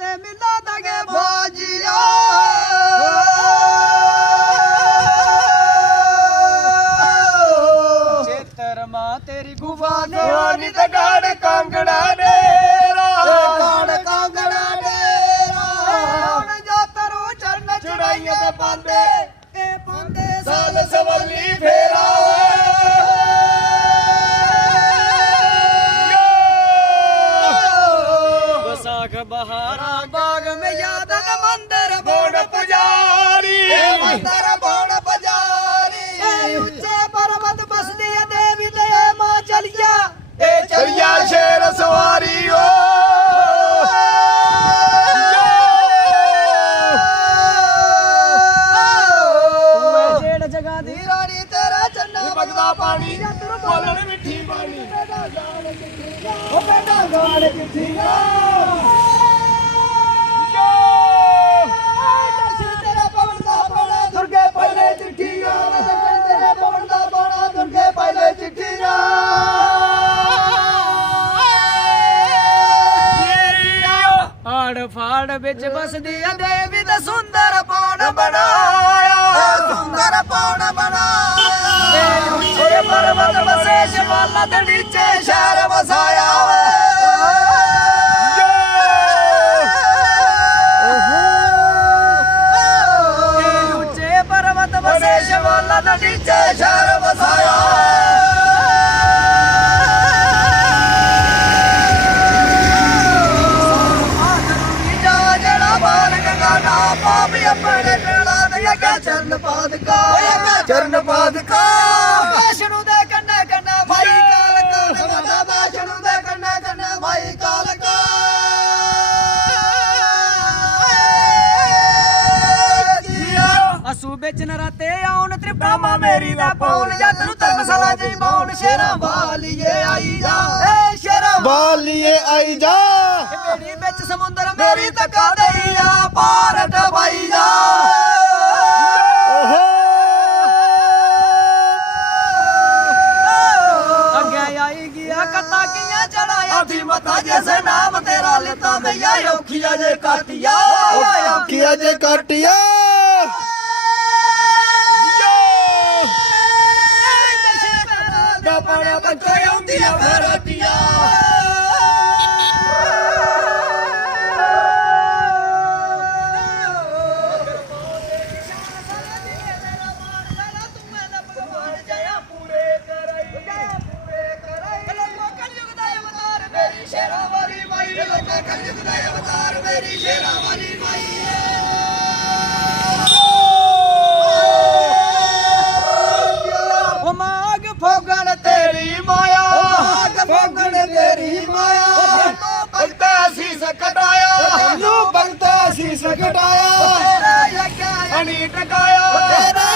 दे मिला दगे बाजिया चेतर मां तेरी गुफा ने गाड़ कांगड़ा डेरा गाड़ कांगड़ा डेरा जो तरू चरण चढ़ाइए ते पांदे ए पांदे साल सवली फेरा बहारा बाग में यादन मंदिर बोड़ पुजारी मंदिर बोड़ पुजारी ऊंचे पर्वत बसती है देवी दया मां चलिया ए चलिया शेर सवारी ओ जेड़ जगह दी रानी तेरा चन्ना बगदा पानी बोलन मिठी पानी ओ बेटा गाल किथिया फाड़ बिच बसदी देवी दा सुंदर पौड़ बनाया सुंदर पौड़ बनाया ऊंचे पर्वत बसे शिवाला दे नीचे शहर बसाया ऊंचे पर्वत बसे शिवाला दे नीचे शहर बसाया चरण पादका चरण पादका वैष्णो दे कन्ने कन्ने भाई कालका वैष्णो दे कन्ने कन्ने भाई कालका असू बिच नराते आउन त्रिप्रामा मेरी दा पौन जद नु धर्मशाला जी बौन शेरा वालिए आई जा ए शेरा वालिए आई जा मेरी बिच समुंदर मेरी तका देइया पार डबाई जा मता जैसे नाम तेरा लेता मैया औखिया जे काटिया औखिया जे काटिया पाना बच्चा आउंदिया भराटिया माग फोगन तेरी माया माग फोगन तेरी माया भगता शीस कटाया भगता शीस कटाया तेरा यज्ञ अनी टकाया तेरा